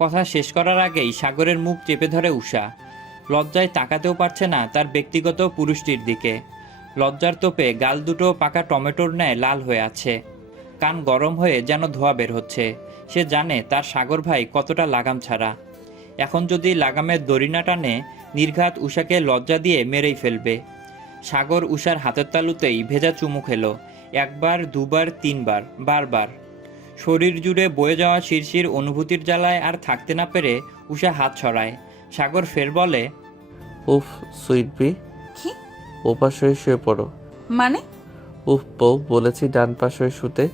কথা শেষ করার আগেই সাগরের মুখ চেপে ধরে উষা। লজ্জায় তাকাতেও পারছে না তার ব্যক্তিগত পুরুষটির দিকে। লজ্জার তোপে গাল দুটো পাকা টমেটোর ন্যায় লাল হয়ে আছে। কান গরম হয়ে যেন ধোঁয়া বের হচ্ছে। সে জানে তার সাগর ভাই কতটা লাগাম ছাড়া। এখন যদি লাগামের দড়ি না টানে, নির্ঘাত উষাকে লজ্জা দিয়ে মেরেই ফেলবে। সাগর উষার হাতের তালুতেই ভেজা চুমু খেলো। একবার, দুবার, তিনবার, বারবার। শরীর জুড়ে বয়ে যাওয়া শিরশির অনুভূতির জ্বালায় আর থাকতে না পেরে উষা হাত ছড়ায়। সাগর ফের বলে, উফ সুইট বি, কি ওপাশ হয়ে শুয়ে পড়ো। মানে? উফ বউ, বলেছি ডান পাশ হয়ে শুতে,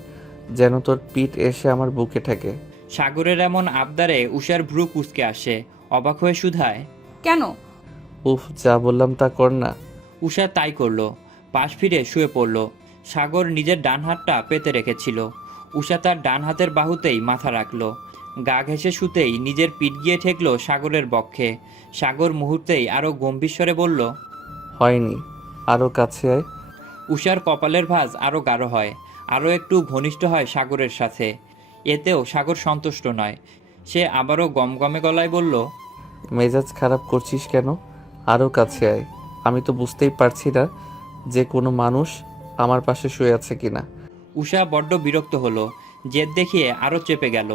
যেন তোর পিঠ এসে আমার বুকে ঠেকে। সাগরের এমন আবদারে উষার ভ্রু কুঁচকে আসে। অবাক হয়ে শুধায়, কেন? উফ, যা বললাম তা কর না। উষা তাই করলো। পাশ ফিরে শুয়ে পড়ল। সাগর নিজের ডান হাতটা পেতে রেখেছিল। উষা তার ডান হাতের বাহুতেই মাথা রাখল। গা ঘেঁষে শুতেই নিজের পিঠ গিয়ে ঠেকল সাগরের বক্ষে। সাগর মুহূর্তেই আরও গম্ভীর স্বরে বলল, হয়নি, আরও কাছে আয়। উষার কপালের ভাঁজ আরও গাঢ় হয়, আরও একটু ঘনিষ্ঠ হয় সাগরের সাথে। এতেও সাগর সন্তুষ্ট নয়। সে আবারও গমগমে গলায় বলল, মেজাজ খারাপ করছিস কেন? আরও কাছে আয়। আমি তো বুঝতেই পারছি না যে কোনো মানুষ আমার পাশে শুয়ে আছে কিনা। উষা বড্ড বিরক্ত হলো। জেদ দেখিয়ে আরও চেপে গেল।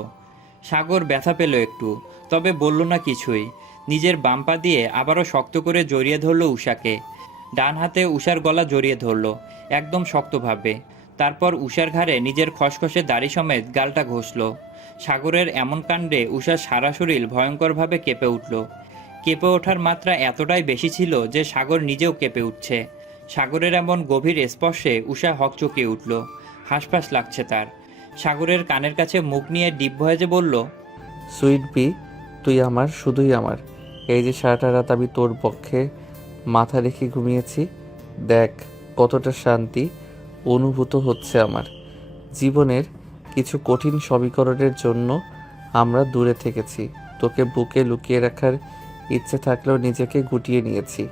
সাগর ব্যথা পেল একটু, তবে বলল না কিছুই। নিজের বাম পা দিয়ে আবারও শক্ত করে জড়িয়ে ধরল উষাকে। ডান হাতে উষার গলা জড়িয়ে ধরল, একদম শক্তভাবে। তারপর উষার ঘাড়ে নিজের খসখসে দাড়ি সমেত গালটা ঘষল। সাগরের এমন কাণ্ডে উষার সারা শরীর ভয়ঙ্করভাবে কেঁপে উঠল। কেঁপে ওঠার মাত্রা এতটাই বেশি ছিল যে সাগর নিজেও কেঁপে উঠছে। সাগরের এমন গভীর স্পর্শে উষা হকচকিয়ে উঠল। হাঁসফাঁস লাগছে তার। সাগরের কানের কাছে মুখ নিয়ে ডিপ ভয়েসে বলল, সুইট বি, তুই আমার, শুধুই আমার। এই যে সারাটা রাত আমি তোর পক্ষে মাথা রেখে ঘুমিয়েছি, দেখ কতটা শান্তি অনুভূত হচ্ছে আমার। জীবনের কিছু কঠিন সমীকরণের জন্য আমরা দূরে থেকেছি। তোকে বুকে লুকিয়ে রাখার ইচ্ছে থাকলেও নিজেকে গুটিয়ে নিয়েছি।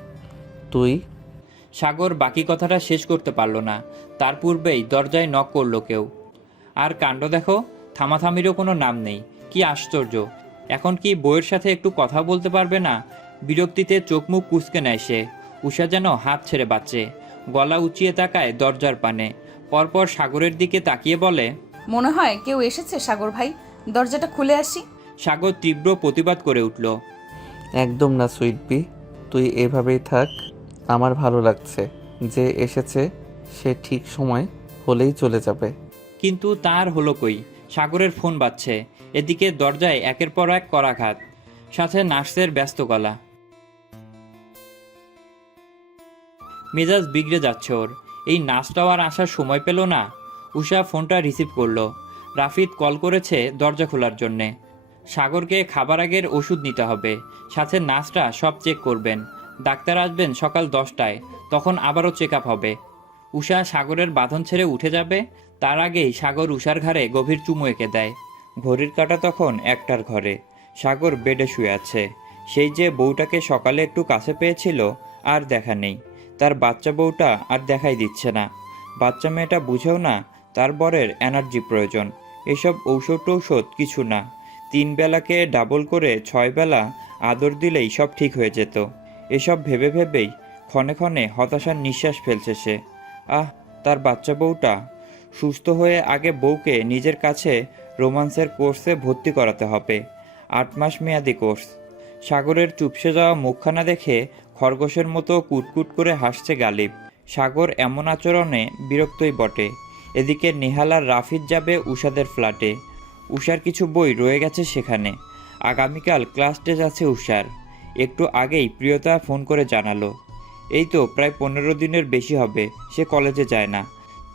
তুই সাগর বাকি কথাটা শেষ করতে পারল না। তার পূর্বেই দরজায় নক করলো কেউ। আর কাণ্ড দেখো, থামাথামিরও কোনো নাম নেই। কি আশ্চর্য! এখন কি বউয়ের সাথে একটু কথা বলতে পারবে না? বিরক্তিতে চোখ মুখ কুঁচকে নেয় সে। উষা যেন হাত ছেড়ে বাঁচে। গলা উঁচিয়ে তাকায় দরজার পানে। পরপর সাগরের দিকে তাকিয়ে বলে, মনে হয় কেউ এসেছে সাগর ভাই, দরজাটা খুলে আসি। সাগর তীব্র প্রতিবাদ করে উঠল, একদম না সুইট বি, তুই এভাবেই থাক। আমার ভালো লাগছে। যে এসেছে সে ঠিক সময় হলেই চলে যাবে। কিন্তু তার হলো কই? সাগরের ফোন বাজছে। এদিকে দরজায় একের পর এক করাঘাত, সাথে নার্সের ব্যস্ত গলা। মেজাজ বিগড়ে যাচ্ছে ওর। এই নার্সটাও আর আসার সময় পেল না। উষা ফোনটা রিসিভ করলো। রাফিদ কল করেছে দরজা খোলার জন্যে। সাগরকে খাবার আগের ওষুধ নিতে হবে, সাথে নার্সটা সব চেক করবেন। ডাক্তার আসবেন সকাল 10টায়, তখন আবারও চেক আপ হবে। উষা সাগরের বাঁধন ছেড়ে উঠে যাবে, তার আগেই সাগর উষার ঘাড়ে গভীর চুমু এঁকে দেয়। ঘড়ির কাঁটা তখন 1টার ঘরে। সাগর বেডে শুয়ে আছে। সেই যে বউটাকে সকালে একটু কাছে পেয়েছিল, আর দেখা নেই। তার বাচ্চা বউটা আর দেখাই দিচ্ছে না। বাচ্চা মেয়েটা বুঝেও না তার বরের এনার্জি প্রয়োজন। এসব ঔষধ টৌষধ কিছু না। 3 বেলাকে ডাবল করে 6 বেলা আদর দিলেই সব ঠিক হয়ে যেত। এসব ভেবে ভেবেই ক্ষণে ক্ষণে হতাশার নিঃশ্বাস ফেলছে সে। আহ, তার বাচ্চা বউটা সুস্থ হয়ে আগে বউকে নিজের কাছে রোমান্সের কোর্সে ভর্তি করাতে হবে। 8 মাস মেয়াদি কোর্স। সাগরের চুপসে যাওয়া মুখখানা দেখে খরগোশের মতো কুটকুট করে হাসছে গালিব। সাগর এমন আচরণে বিরক্তই বটে। এদিকে নেহাল আর রাফিদ যাবে উষাদের ফ্ল্যাটে। উষার কিছু বই রয়ে গেছে সেখানে। আগামীকাল ক্লাস টেস্ট আছে উষার। একটু আগেই প্রিয়তা ফোন করে জানালো। এই তো প্রায় 15 দিনের বেশি হবে সে কলেজে যায় না।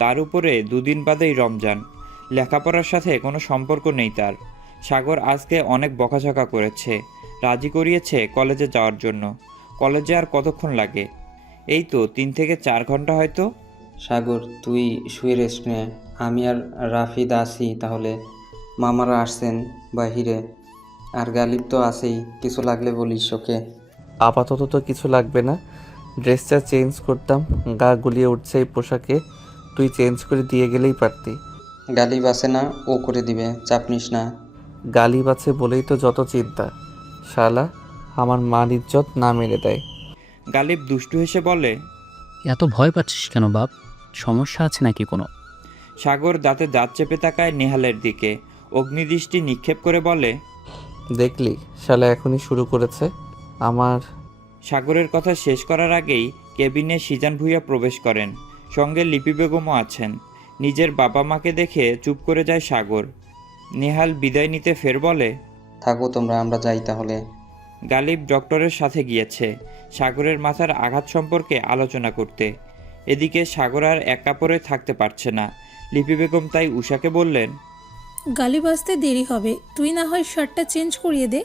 তার উপরে 2 দিন বাদেই রমজান। লেখাপড়ার সাথে কোনো সম্পর্ক নেই তার। সাগর আজকে অনেক বকাঝকা করেছে, রাজি করিয়েছে কলেজে যাওয়ার জন্য। কলেজে আর কতক্ষণ লাগে? এই তো 3 থেকে 4 ঘন্টা হয়তো। সাগর, তুই শুয়ে রেস্ট নে। আমি আর রাফিদ আসি তাহলে। মামারা আসছেন বাহিরে, আর গালিব তো আছেই, কিছু লাগলে বলিস ওকে। আপাতত তো কিছু লাগবে না। ড্রেসটা চেঞ্জ করতাম, গা গুলিয়ে উঠছে এই পোশাকে। তুই চেঞ্জ করে দিয়ে গেলেই পারতি। গালিব আছে না, ও করে দিবে, চাপ নিস না। গালিব আছে বলেই তো যত চিন্তা। শালা আমার মান ইজ্জত না মেরে দেয়। গালিব দুষ্টু হেসে বলে। এত ভয় পাচ্ছিস কেন বাপ? সমস্যা আছে নাকি কোনো? সাগর দাঁতে দাঁত চেপে তাকায় নেহালের দিকে, অগ্নিদৃষ্টি নিক্ষেপ করে বলে। দেখলি শালা এখনই শুরু করেছে। আমার সাগরের কথা শেষ করার আগেই কেবিনে সিজান ভুঁইয়া প্রবেশ করেন, সঙ্গে লিপি বেগমও আছেন। নিজের বাবা মাকে দেখে চুপ করে যায় সাগর। নেহাল বিদায় নিতে ফের বলে, থাকো তোমরা, আমরা যাই তাহলে। গালিব ডক্টরের সাথে গিয়েছে সাগরের মাথার আঘাত সম্পর্কে আলোচনা করতে। এদিকে সাগর আর এক কাপড়ে থাকতে পারছে না। লিপি বেগম তাই উষাকে বললেন, গালিব আসতে দেরি হবে, তুই না হয় শার্টটা চেঞ্জ করিয়ে দে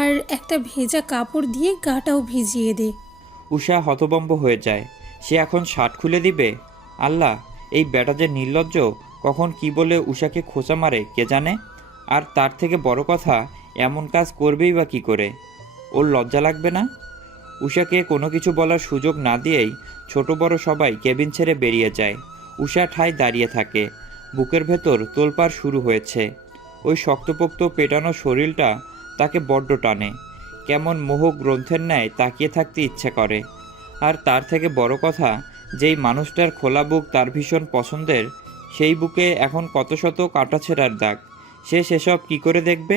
আর একটা ভেজা কাপড় দিয়ে গাটাও ভিজিয়ে দে। উষা হতভম্ব হয়ে যায়। সে এখন শার্ট খুলে দিবে? আল্লাহ, এই বেটা যে নির্লজ্জ, কখন কি বলে উষাকে খোঁচা মারে কে জানে। আর তার থেকে বড় কথা, এমন কাজ করবেই বা কী করে? ওর লজ্জা লাগবে না? উষাকে কোনো কিছু বলার সুযোগ না দিয়েই ছোট বড় সবাই কেবিন ছেড়ে বেরিয়ে যায়। উষা ঠায় দাঁড়িয়ে থাকে। বুকের ভেতর তোলপাড় শুরু হয়েছে। ওই শক্তপোক্ত পেটানো শরীরটা তাকে বড্ড টানে। কেমন মোহ গ্রন্থের ন্যায় তাকিয়ে থাকতে ইচ্ছে করে। আর তার থেকে বড় কথা, যেই মানুষটার খোলা বুক তার ভীষণ পছন্দের, সেই বুকে এখন কত শত কাটাছেঁড়ার দাগ। সে সেসব কি করে দেখবে?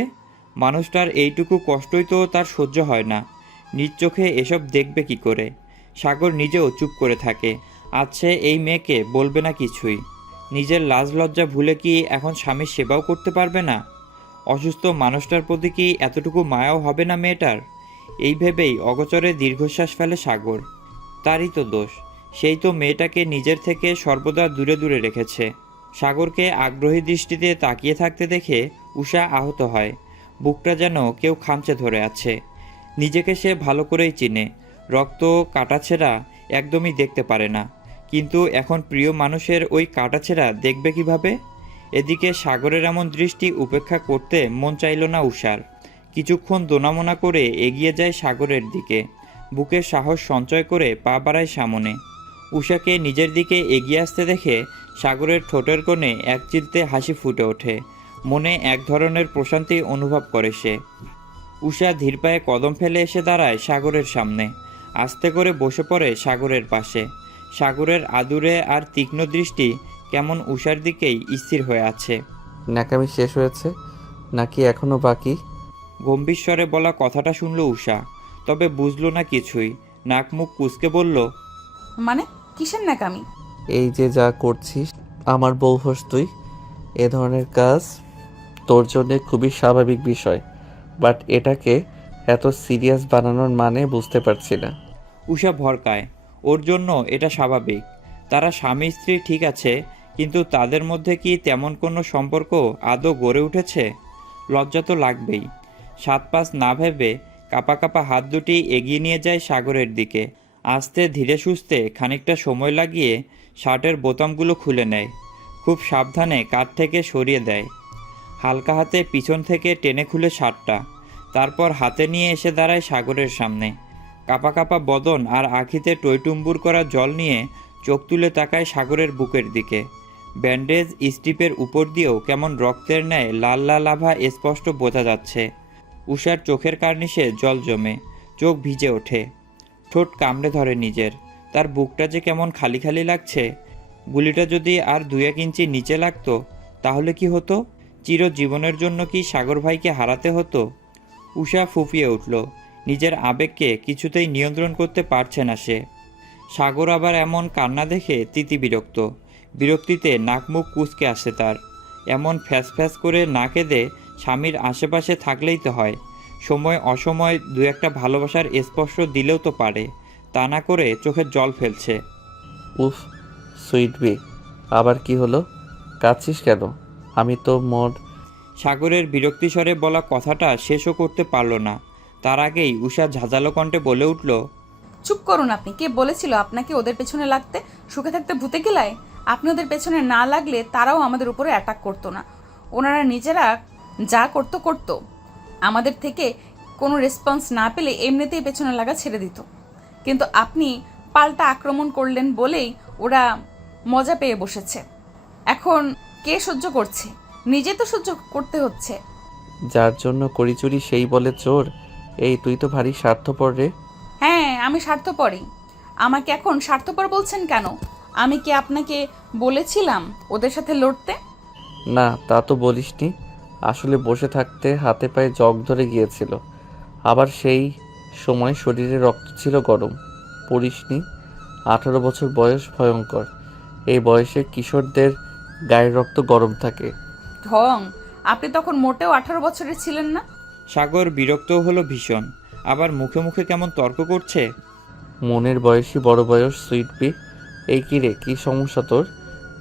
মানুষটার এইটুকু কষ্টই তো তার সহ্য হয় না। নিজ চোখে এসব দেখবে কি করে? সাগর নিজেও চুপ করে থাকে। আছে এই মেয়েকে বলবে না কিছুই। নিজের লাজ লজ্জা ভুলে কি এখন স্বামীর সেবাও করতে পারবে না? অসুস্থ মানুষটার প্রতি কি এতটুকু মায়াও হবে না মেয়েটার? এই ভেবেই অগোচরে দীর্ঘশ্বাস ফেলে সাগর। তারই তো দোষ, সেই তো মেয়েটাকে নিজের থেকে সর্বদা দূরে দূরে রেখেছে। সাগরকে আগ্রহী দৃষ্টিতে তাকিয়ে থাকতে দেখে উষা আহত হয়। বুকটা যেন কেউ খামচে ধরে আছে। নিজেকে সে ভালো করেই চিনে। রক্ত কাটাছেঁড়া একদমই দেখতে পারে না, কিন্তু এখন প্রিয় মানুষের ওই কাটাছেঁড়া দেখবে কিভাবে? এদিকে সাগরের এমন দৃষ্টি উপেক্ষা করতে মন চাইল না উষার। কিছুক্ষণ দোনামোনা করে এগিয়ে যায় সাগরের দিকে। বুকের সাহস সঞ্চয় করে পা বাড়ায় সামনে। উষাকে নিজের দিকে এগিয়ে আসতে দেখে সাগরের ঠোঁটের কোণে এক চিলতে হাসি ফুটে ওঠে। মনে এক ধরনের প্রশান্তি অনুভব করে সে। উষা ধীর পায়ে কদম ফেলে এসে দাঁড়ায় সাগরের সামনে। আস্তে করে বসে পড়ে সাগরের পাশে। সাগরের আদুরে আর তীক্ষ্ণ দৃষ্টি কেমন উষার দিকেই স্থির হয়ে আছে। ন্যাকামি শেষ হয়েছে নাকি এখনো বাকি? গম্ভীর স্বরে বলা কথাটা শুনল উষা, তবে বুঝল না কিছুই। নাক মুখ কুঁচকে বলল, মানে কিসের ন্যাকামি? এই যে যা করছিস, আমার বউ হোস তুই, এ ধরনের কাজ তোর জন্যে খুবই স্বাভাবিক বিষয়, বাট এটাকে এত সিরিয়াস বানানোর মানে বুঝতে পারছি না। উষা ভরকায়। ওর জন্য এটা স্বাভাবিক। তারা স্বামী স্ত্রী ঠিক আছে, কিন্তু তাদের মধ্যে কি তেমন কোনো সম্পর্ক আদৌ গড়ে উঠেছে? লজ্জা তো লাগবেই। সাত পাঁচ না ভেবে কাপা কাপা হাত দুটি এগিয়ে নিয়ে যায় সাগরের দিকে। আস্তে ধীরে সুস্থে খানিকটা সময় লাগিয়ে শার্টের বোতামগুলো খুলে নেয়। খুব সাবধানে কাঁধ থেকে সরিয়ে দেয়। হালকা হাতে পিছন থেকে টেনে খুলে শার্টটা, তারপর হাতে নিয়ে এসে দাঁড়ায় সাগরের সামনে। কাপা কাপা বদন আর আখিতে টইটুম্বুর করা জল নিয়ে চোখ তুলে তাকায় সাগরের বুকের দিকে। ব্যান্ডেজ স্ট্রিপের উপর দিয়েও কেমন রক্তের ন্যায় লাল লাল আভা স্পষ্ট বোঝা যাচ্ছে। উষার চোখের কার্নিশে জল জমে, চোখ ভিজে ওঠে। ঠোঁট কামড়ে ধরে নিজের। তার বুকটা যে কেমন খালি খালি লাগছে। গুলিটা যদি আর 2-1 ইঞ্চি নিচে লাগতো তাহলে কি হতো? চিরজীবনের জন্য কি সাগর ভাইকে হারাতে হতো? উষা ফুঁপিয়ে উঠল। নিজের আবেগকে কিছুতেই নিয়ন্ত্রণ করতে পারছে না সে। সাগর আবার এমন কান্না দেখে তিতি বিরক্ত। বিরক্তিতে নাক মুখ কুঁচকে আসে তার। এমন ফ্যাস ফ্যাস করে না কেঁদে স্বামীর আশেপাশে থাকলেই তো হয়। সময় অসময় 2-একটা ভালোবাসার স্পর্শ দিলেও তো পারে। তা না করে চোখের জল ফেলছে। উফ, সুইট বি, আবার কি হলো? কাঁদছিস কেন? আমি তো সাগরের বিরক্তিস্বরে বলা কথাটা শেষও করতে পারল না। তার আগেই উষা ঝাঁঝালো কণ্ঠে বলে উঠল, চুপ করুন আপনি। কে বলেছিল আপনাকে ওদের পেছনে লাগতে? সুখে থাকতে ভূতে গেলায়? আপনি ওদের পেছনে না লাগলে তারাও আমাদের উপরে অ্যাটাক করতো না। ওনারা নিজেরা যা করতো করতো, আমাদের থেকে কোনো রেসপন্স না পেলে এমনিতেই পেছনে লাগা ছেড়ে দিত। কিন্তু আপনি পাল্টা আক্রমণ করলেন বলেই ওরা মজা পেয়ে বসেছে। এখন কে সহ্য করছে? নিজে তো সহ্য করতে হচ্ছে। যার জন্য করি চুরি সেই বলে চোর। এই তুই তো ভারী স্বার্থপর রে। হ্যাঁ, আমি স্বার্থপরই। আমাকে এখন স্বার্থপর বলছেন কেন? আমি কি আপনাকে বলেছিলাম ওদের সাথে লড়তে? না তা তো বলিসনি। আসলে বসে থাকতে হাতে পায়ে জং ধরে গিয়েছিল। আবার সেই সময় শরীরে রক্ত ছিল গরম। পড়িসনি? 18 বছর বয়স ভয়ঙ্কর। এই বয়সে কিশোরদের গায়ের রক্ত গরম থাকে। ঢং, আপনি তখন মোটেও 18 বছরের ছিলেন না। সাগর বিরক্ত হলো ভীষণ, আবার মুখে মুখে কেমন তর্ক করছে। মনের বয়সী বড় বয়স সুইটপি। এই কি রে, কি সমস্যা তোর?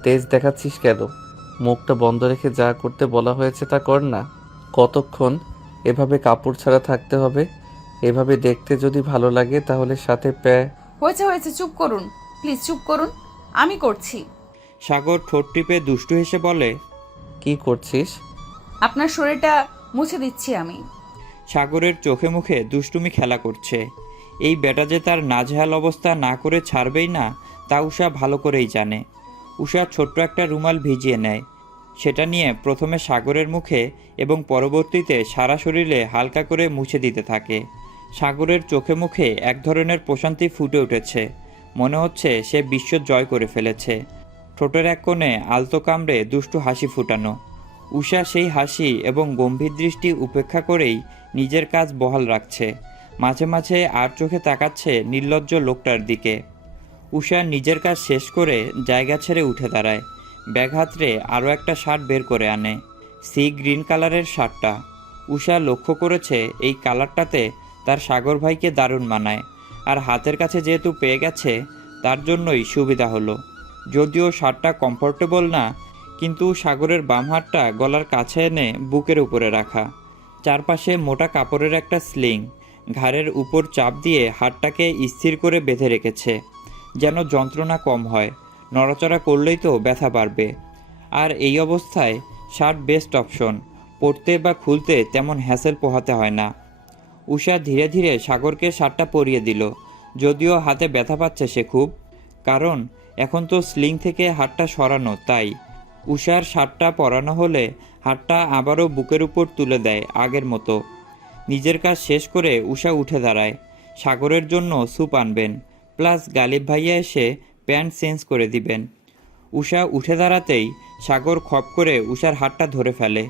তেজ দেখাচ্ছিস কেন? মুখটা বন্ধ রেখে যা করতে বলা হয়েছে তা কর না। কতক্ষণ এভাবে কাপড় ছাড়া থাকতে হবে? এভাবে দেখতে যদি ভালো লাগে তাহলে সাথে হয়েছে হয়েছে, চুপ করুন প্লিজ, চুপ করুন। আমি করছি। সাগর ঠোঁট টিপে দুষ্টু হেসে বলে। কি করছিস? আপনার শরীরটা মুছে দিচ্ছি আমি। সাগরের চোখে মুখে দুষ্টুমি খেলা করছে। এই বেটা যে তার নাজেহাল অবস্থা না করে ছাড়বেই না তা উষা ভালো করেই জানে। উষা ছোট্ট একটা রুমাল ভিজিয়ে নেয়। সেটা নিয়ে প্রথমে সাগরের মুখে এবং পরবর্তীতে সারা শরীরে হালকা করে মুছে দিতে থাকে। সাগরের চোখে মুখে এক ধরনের প্রশান্তি ফুটে উঠেছে। মনে হচ্ছে সে বিশ্ব জয় করে ফেলেছে। ঠোঁটের এক কোণে আলতো কামড়ে দুষ্টু হাসি ফুটানো। উষা সেই হাসি এবং গম্ভীর দৃষ্টি উপেক্ষা করেই নিজের কাজ বহাল রাখছে। মাঝে মাঝে আর চোখে তাকাচ্ছে নির্লজ্জ লোকটার দিকে। উষা নিজের কাজ শেষ করে জায়গা ছেড়ে উঠে দাঁড়ায়। ব্যাগ হাতড়ে আরও একটা শার্ট বের করে আনে, সি গ্রিন কালারের শার্টটা। উষা লক্ষ্য করেছে এই কালারটাতে তার সাগর ভাইকে দারুণ মানায়। আর হাতের কাছে যেহেতু পেয়ে গেছে তার জন্যই সুবিধা হলো। যদিও শার্টটা কমফোর্টেবল না, কিন্তু সাগরের বাম হাতটা গলার কাছে এনে বুকের উপরে রাখা। চারপাশে মোটা কাপড়ের একটা স্লিং ঘাড়ের উপর চাপ দিয়ে হাতটাকে স্থির করে বেঁধে রেখেছে, যেন যন্ত্রণা কম হয়। নড়াচড়া করলেই তো ব্যথা বাড়বে। আর এই অবস্থায় শার্ট বেস্ট অপশন, পরতে বা খুলতে তেমন হ্যাসেল পোহাতে হয় না। উষা ধীরে ধীরে সাগরকে শার্টটা পরিয়ে দিল, যদিও হাতে ব্যথা পাচ্ছে সে খুব, কারণ এখন তো স্লিং থেকে হাতটা সরানো। তাই উষার শার্টটা পরানো হলে হাতটা আবারও বুকের উপর তুলে দেয় আগের মতো। নিজের কাজ শেষ করে উষা উঠে দাঁড়ায়। সাগরের জন্য স্যুপ আনবেন, প্লাস গালিব ভাইয়া এসে প্যান্ট চেঞ্জ করে দিবেন। উষা উঠে দাঁড়াতেই সাগর খপ করে উষার হাতটা ধরে ফেলে।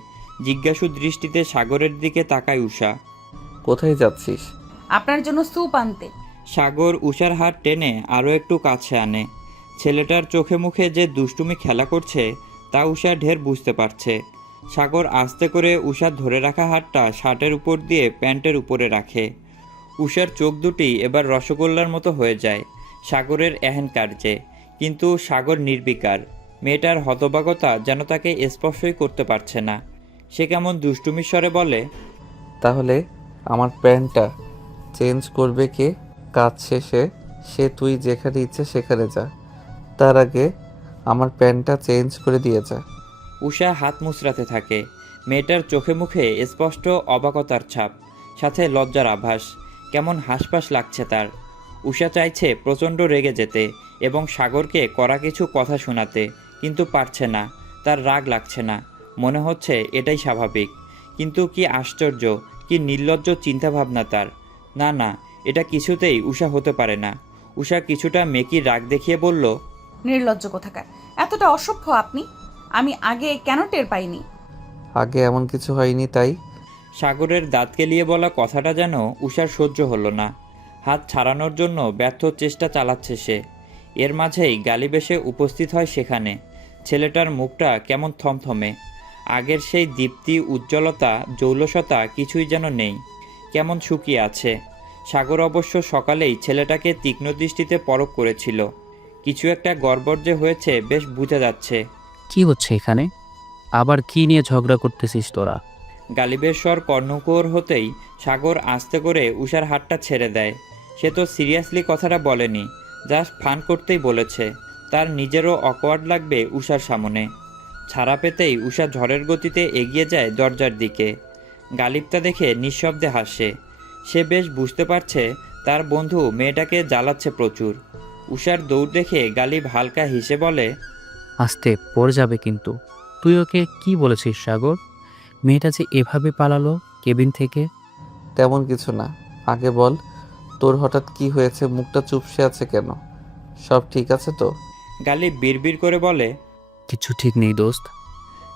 জিজ্ঞাসু দৃষ্টিতে সাগরের দিকে তাকায় উষা। কোথায় যাচ্ছিস? আপনার জন্য স্যুপ আনতে। সাগর উষার হাত টেনে আরও একটু কাছে আনে। ছেলেটার চোখে মুখে যে দুষ্টুমি খেলা করছে তা উষা ঢের বুঝতে পারছে। সাগর আস্তে করে উষার ধরে রাখা হাতটা শার্টের উপর দিয়ে প্যান্টের উপরে রাখে। উষার চোখ দুটি এবার রসগোল্লার মতো হয়ে যায় সাগরের এহেন কার্যে, কিন্তু সাগর নির্বিকার। মেয়েটার হতভাগতা যেন তাকে স্পর্শই করতে পারছে না। সে কেমন দুষ্টুমির স্বরে বলে, তাহলে আমার প্যান্টটা চেঞ্জ করবে কে? কাজ শেষে সে তুই যেখানে ইচ্ছে সেখানে যা, তার আগে আমার প্যান্টটা চেঞ্জ করে দিয়ে যা। উষা হাত মুচড়াতে থাকে। মেয়েটার চোখে মুখে স্পষ্ট অবাকতার ছাপ, সাথে লজ্জার আভাস। কেমন হাসপাস লাগছে তার। উষা চাইছে প্রচণ্ড রেগে যেতে এবং সাগরকে কড়া কিছু কথা শোনাতে, কিন্তু পারছে না। তার রাগ লাগছে না, মনে হচ্ছে এটাই স্বাভাবিক। কিন্তু কি আশ্চর্য, কি নির্লজ্জ চিন্তাভাবনা তার। না না, এটা কিছুতেই উষা হতে পারে না। উষা কিছুটা মেকির রাগ দেখিয়ে বলল, নির্লজ্জ কোথাকার, এতটা অসভ্য আপনি। আমি আগে কেন টের পাইনি? আগে এমন কিছু হয়নি তাই। সাগরের দাঁত কেলিয়ে বলা কথাটা যেন উষার সহ্য হলো না। হাত ছাড়ানোর জন্য ব্যর্থ চেষ্টা চালাচ্ছে সে। এর মাঝেই গালিব এসে উপস্থিত হয় সেখানে। ছেলেটার মুখটা কেমন থমথমে। আগের সেই দীপ্তি, উজ্জ্বলতা, জৌলসতা কিছুই যেন নেই, কেমন শুকিয়ে আছে। সাগর অবশ্য সকালেই ছেলেটাকে তীক্ষ্ণ দৃষ্টিতে পরখ করেছিল। কিছু একটা গড়বড় যে হয়েছে বেশ বোঝা যাচ্ছে। কি হচ্ছে এখানে? আবার কি নিয়ে ঝগড়া করতেছিস তোরা? গালিবের স্বর কর্ণকুহর হতেই সাগর আস্তে করে উষার হাতটা ছেড়ে দেয়। সে তো সিরিয়াসলি কথাটা বলেনি, জাস্ট ফান করতেই বলেছে। তার নিজেরও অকওয়ার্ড লাগবে উষার সামনে। ছাড়া পেতেই উষা ঝড়ের গতিতে এগিয়ে যায় দরজার দিকে। গালিবটা দেখে নিঃশব্দে হাসে। সে বেশ বুঝতে পারছে তার বন্ধু মেয়েটাকে জ্বালাচ্ছে প্রচুর। উষার দৌড় দেখে গালিব হালকা হেসে বলে, আস্তে পড়ে যাবে কিন্তু। তুই ওকে কি বলেছিস সাগর? মেয়েটা যে এভাবে পালালো কেবিন থেকে। তেমন কিছু না, আগে বল তোর হঠাৎ কি হয়েছে, মুখটা চুপসে আছে কেন? সব ঠিক আছে তো? গালিব বিড়বিড় করে বলে। কিছু ঠিক নেই দোস্ত।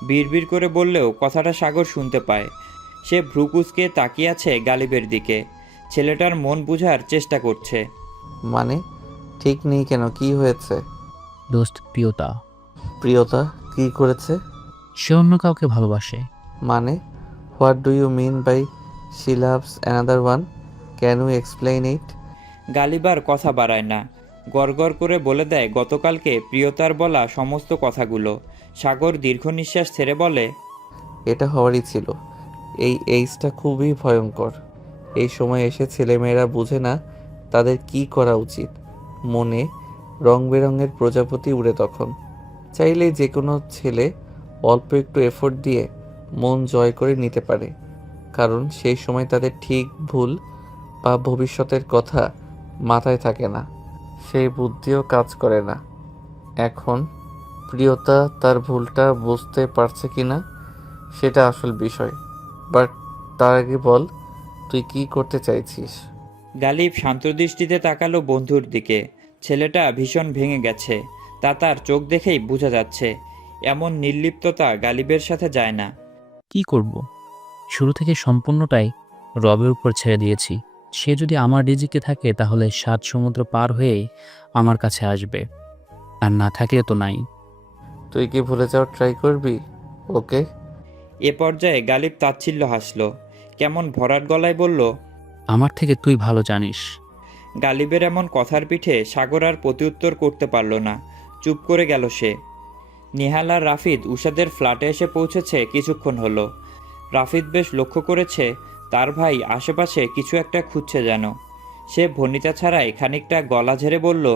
বিড়বিড় করে বললেও কথাটা সাগর শুনতে পায়। সে ভ্রুকুচকে তাকিয়ে আছে গালিবের দিকে। ছেলেটার মন বুঝার চেষ্টা করছে। মানে ঠিক নেই কেন, কি হয়েছে? দোস্ত প্রিয়তা, প্রিয়তা কি করেছে? সে অন্য কাউকে ভালোবাসে। মানে what do you mean by she loves another one? Can you explain it? গালিবার কথা বাড়ায় না, গড়গড় করে বলে দেয় গতকালকে প্রিয়তার বলা সমস্ত কথাগুলো। সাগর দীর্ঘ নিঃশ্বাস ছেড়ে বলে, এটা হওয়ারই ছিল। এই এইজটা খুবই ভয়ঙ্কর। এই সময় এসে ছেলেমেয়েরা বুঝে না তাদের কি করা উচিত। মনে রং বেরঙের প্রজাপতি উড়ে তখন। চাইলেই যে কোনো ছেলে অল্প একটু এফোর্ট দিয়ে মন জয় করে নিতে পারে, কারণ সেই সময় তাদের ঠিক ভুল বা ভবিষ্যতের কথা মাথায় থাকে না, সেই বুদ্ধিও কাজ করে না। এখন প্রিয়তা তার ভুলটা বুঝতে পারছে কিনা সেটা আসল বিষয়। বাট তার আগে বল তুই কি করতে চাইছিস? গালিব শান্তদৃষ্টিতে তাকালো বন্ধুর দিকে। ছেলেটা ভীষণ ভেঙে গেছে, তা তার চোখ দেখেই বোঝা যাচ্ছে। এমন নির্লিপ্ততা গালিবের সাথে যায় না। কি করব? শুরু থেকে সম্পূর্ণটাই রবের উপর ছেড়ে দিয়েছি। সে যদি আমার রিজিকে থাকে তাহলে 7 সমুদ্র পার হয়েই আমার কাছে আসবে, আর না থাকলে তো নাই। তুই কি ভুলে যাওয়ার ট্রাই করবি ওকে? এ পর্যায়ে গালিব তাচ্ছিল্য হাসল, কেমন ভরাট গলায় বলল। আমার থেকে তুই ভালো জানিস। গালিবের এমন কথার পিঠে সাগর আর প্রত্যুত্তর করতে পারল না, চুপ করে গেল সে। নিহাল আর রাফিদ উষাদের ফ্ল্যাটে এসে পৌঁছেছে কিছুক্ষণ হলো। রাফিদ বেশ লক্ষ্য করেছে তার ভাই আশেপাশে কিছু একটা খুঁজছে যেন। সে ভনিতা ছাড়াই খানিকটা গলা ঝেড়ে বলল,